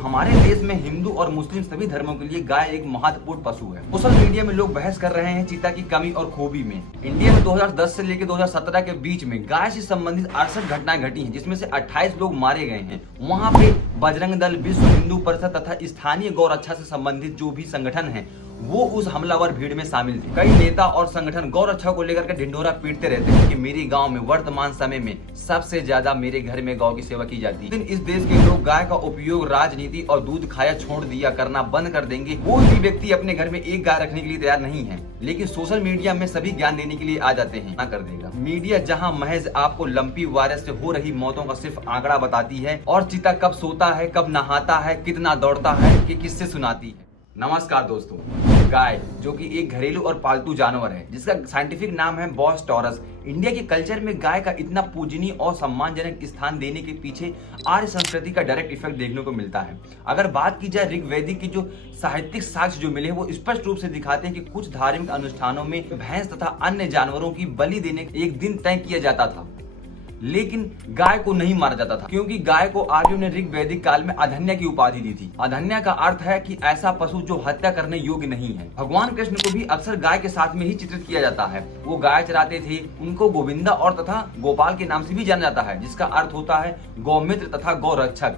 हमारे देश में हिंदू और मुस्लिम सभी धर्मों के लिए गाय एक महत्वपूर्ण पशु है। सोशल मीडिया में लोग बहस कर रहे हैं चीता की कमी और खूबी में। इंडिया में 2010 से लेकर 2017 के बीच में गाय से संबंधित 68 घटनाएं घटी हैं, जिसमें से 28 लोग मारे गए हैं। वहां पे बजरंग दल, विश्व हिंदू परिषद तथा स्थानीय गौ रक्षा से संबंधित जो भी संगठन है वो उस हमलावर भीड़ में शामिल थे। कई नेता और संगठन गौ रक्षा को लेकर के ढिंढोरा पीटते रहते हैं कि मेरे गांव में वर्तमान समय में सबसे ज्यादा मेरे घर में गौ की सेवा की जाती है। इस देश के लोग गाय का उपयोग राजनीति और दूध खाया छोड़ दिया करना बंद कर देंगे। कोई भी व्यक्ति अपने घर में एक गाय रखने के लिए तैयार नहीं है, लेकिन सोशल मीडिया में सभी ज्ञान देने के लिए आ जाते हैं। ना कर देगा मीडिया, जहाँ महज आपको लंपी वायरस से हो रही मौतों का सिर्फ आंकड़ा बताती है और चीता कब सोता है, कब नहाता है, कितना दौड़ता है, कि किससे सुनाती है। नमस्कार दोस्तों, गाय जो कि एक घरेलू और पालतू जानवर है जिसका साइंटिफिक नाम है बॉस टॉरस। इंडिया के कल्चर में गाय का इतना पूजनीय और सम्मानजनक स्थान देने के पीछे आर्य संस्कृति का डायरेक्ट इफेक्ट देखने को मिलता है। अगर बात की जाए ऋग्वेदिक की जो साहित्यिक साक्ष्य जो मिले वो स्पष्ट रूप से दिखाते हैं कि कुछ धार्मिक अनुष्ठानों में भैंस तथा अन्य जानवरों की बलि देने एक दिन तय किया जाता था, लेकिन गाय को नहीं मारा जाता था, क्योंकि गाय को आर्यों ने ऋग्वैदिक काल में अधन्या की उपाधि दी थी। अधन्या का अर्थ है कि ऐसा पशु जो हत्या करने योग्य नहीं है। भगवान कृष्ण को भी अक्सर गाय के साथ में ही चित्रित किया जाता है। वो गाय चराते थे। उनको गोविंदा और तथा गोपाल के नाम से भी जाना जाता है, जिसका अर्थ होता है गौमित्र तथा गौ रक्षक।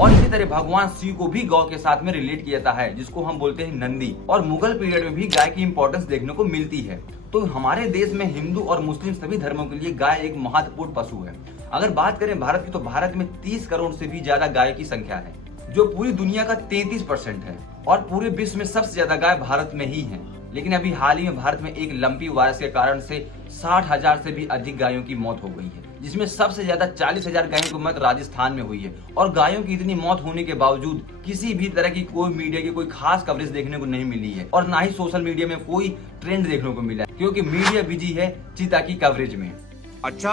और इसी तरह भगवान शिव को भी गौ के साथ में रिलेट किया जाता है, जिसको हम बोलते हैं नंदी। और मुगल पीरियड में भी गाय की इंपॉर्टेंस देखने को मिलती है। तो हमारे देश में हिंदू और मुस्लिम सभी धर्मों के लिए गाय एक महत्वपूर्ण पशु है। अगर बात करें भारत की, तो भारत में 30 करोड़ से भी ज्यादा गाय की संख्या है, जो पूरी दुनिया का 33% है। और पूरे विश्व में सबसे ज्यादा गाय भारत में ही है। लेकिन अभी हाल ही में भारत में एक लंपी वायरस के कारण से 60,000 से भी अधिक गायों की मौत हो गई है, जिसमें सबसे ज्यादा 40,000 गायों की मौत राजस्थान में हुई है। और गायों की इतनी मौत होने के बावजूद किसी भी तरह की कोई मीडिया की कोई खास कवरेज देखने को नहीं मिली है, और ना ही सोशल मीडिया में कोई ट्रेंड देखने को मिला है, क्योंकि मीडिया बिजी है चीता की कवरेज में। अच्छा,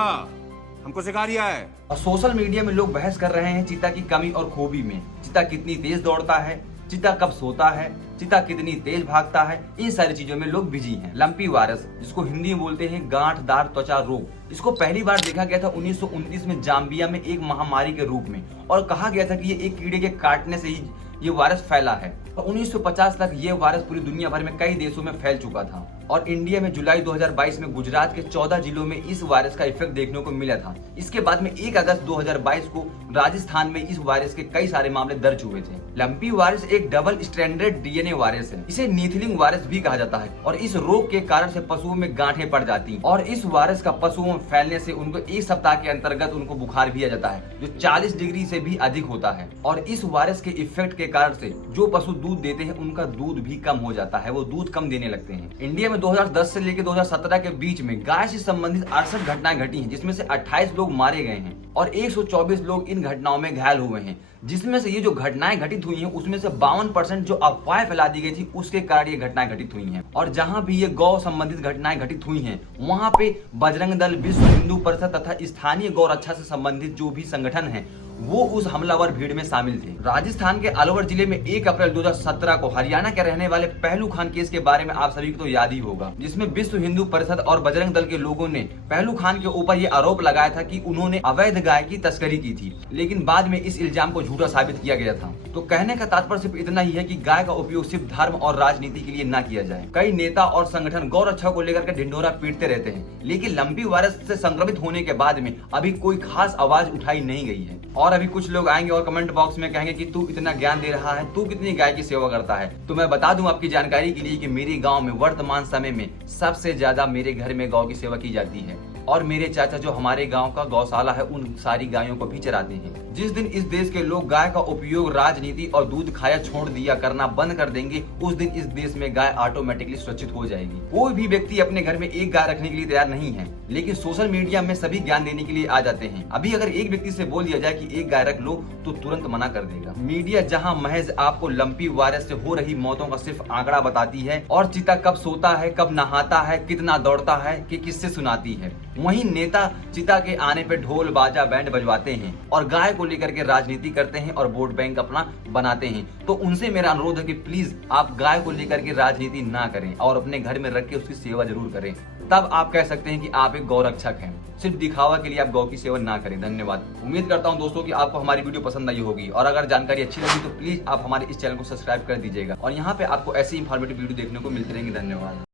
हमको सिखा रिया है। और सोशल मीडिया में लोग बहस कर रहे हैं चीता की कमी और खूबी में। चीता कितनी तेज दौड़ता है, चीता कब सोता है, चीता कितनी तेज भागता है, इन सारी चीजों में लोग बिजी हैं। लंपी वायरस, जिसको हिंदी में बोलते हैं गांठदार त्वचा रोग, इसको पहली बार देखा गया था 1929 में जाम्बिया में एक महामारी के रूप में। और कहा गया था कि ये एक कीड़े के काटने से ही ये वायरस फैला है। और 1950 तक ये वायरस पूरी दुनिया भर में कई देशों में फैल चुका था। और इंडिया में जुलाई 2022 में गुजरात के 14 जिलों में इस वायरस का इफेक्ट देखने को मिला था। इसके बाद में 1 अगस्त 2022 को राजस्थान में इस वायरस के कई सारे मामले दर्ज हुए थे। लंपी वायरस एक डबल स्ट्रैंडेड डीएनए वायरस है। इसे नीथलिंग वायरस भी कहा जाता है। और इस रोग के कारण से पशुओं में गांठें पड़ जाती हैं। और इस वायरस का पशुओं में फैलने से उनको 1 सप्ताह के अंतर्गत उनको बुखार भी आ जाता है, जो 40 डिग्री से भी अधिक होता है। और इस वायरस के इफेक्ट के कारण से जो पशु दूध देते हैं उनका दूध भी कम हो जाता है, वो दूध कम देने लगते हैं। इंडिया में 2010 से लेकर 2017 के बीच में गाय से संबंधित 68 घटनाएं घटी हैं, जिसमें से 28 लोग मारे गए हैं और 124 लोग इन घटनाओं में घायल हुए हैं। जिसमें से ये जो घटनाएं घटित हुई हैं उसमें से 52% जो अफवाह फैला दी गई थी उसके कारण ये घटनाएं घटित हुई हैं। और जहां भी ये गौ संबंधित घटनाएं घटित हुई हैं वहां पे बजरंग दल, विश्व हिंदू परिषद तथा स्थानीय गौ रक्षा से संबंधित जो भी संगठन है वो उस हमलावर भीड़ में शामिल थे। राजस्थान के अलवर जिले में 1 अप्रैल 2017 को हरियाणा के रहने वाले पहलू खान केस के बारे में आप सभी को तो याद ही होगा, जिसमें विश्व हिंदू परिषद और बजरंग दल के लोगों ने पहलू खान के ऊपर ये आरोप लगाया था कि उन्होंने अवैध गाय की तस्करी की थी। लेकिन बाद में इस इल्जाम को झूठा साबित किया गया था। तो कहने का तात्पर्य सिर्फ इतना ही है कि गाय का उपयोग सिर्फ धर्म और राजनीति के लिए न किया जाए। कई नेता और संगठन गौ रक्षा को लेकर के ढिंढोरा पीटते रहते हैं, लेकिन लंपी वायरस से संक्रमित होने के बाद में अभी कोई खास आवाज उठाई नहीं गई है। और अभी कुछ लोग आएंगे और कमेंट बॉक्स में कहेंगे कि तू इतना ज्ञान दे रहा है, तू कितनी गाय की सेवा करता है। तो मैं बता दूं आपकी जानकारी के लिए कि मेरे गांव में वर्तमान समय में सबसे ज्यादा मेरे घर में गौ की सेवा की जाती है। और मेरे चाचा जो हमारे गांव का गौशाला है उन सारी गायों को भी चराते हैं। जिस दिन इस देश के लोग गाय का उपयोग राजनीति और दूध खाया छोड़ दिया करना बंद कर देंगे, उस दिन इस देश में गाय ऑटोमेटिकली सुरक्षित हो जाएगी। कोई भी व्यक्ति अपने घर में एक गाय रखने के लिए तैयार नहीं है, लेकिन सोशल मीडिया में सभी ज्ञान देने के लिए आ जाते हैं। अभी अगर एक व्यक्ति से बोल दिया जाए कि एक गाय रख लो तो तुरंत मना कर देगा। मीडिया जहाँ महज आपको लंपी वायरस से हो रही मौतों का सिर्फ आंकड़ा बताती है और चीता कब सोता है, कब नहाता है, कितना दौड़ता है, कि किससे सुनाती है, वहीं नेता चीता के आने पे ढोल बाजा बैंड बजवाते हैं और गाय को लेकर के राजनीति करते हैं और वोट बैंक अपना बनाते हैं। तो उनसे मेरा अनुरोध है कि प्लीज आप गाय को लेकर के राजनीति ना करें और अपने घर में रख के उसकी सेवा जरूर करें। तब आप कह सकते हैं कि आप एक गौरक्षक हैं। सिर्फ दिखावा के लिए आप गौ की सेवा ना करें। धन्यवाद। उम्मीद करता हूं दोस्तों कि आपको हमारी वीडियो पसंद आई होगी, और अगर जानकारी अच्छी लगी तो प्लीज आप हमारे इस चैनल को सब्सक्राइब कर दीजिएगा, और यहाँ पे आपको ऐसी इंफॉर्मेटिव वीडियो देखने को मिलती रहेंगी। धन्यवाद।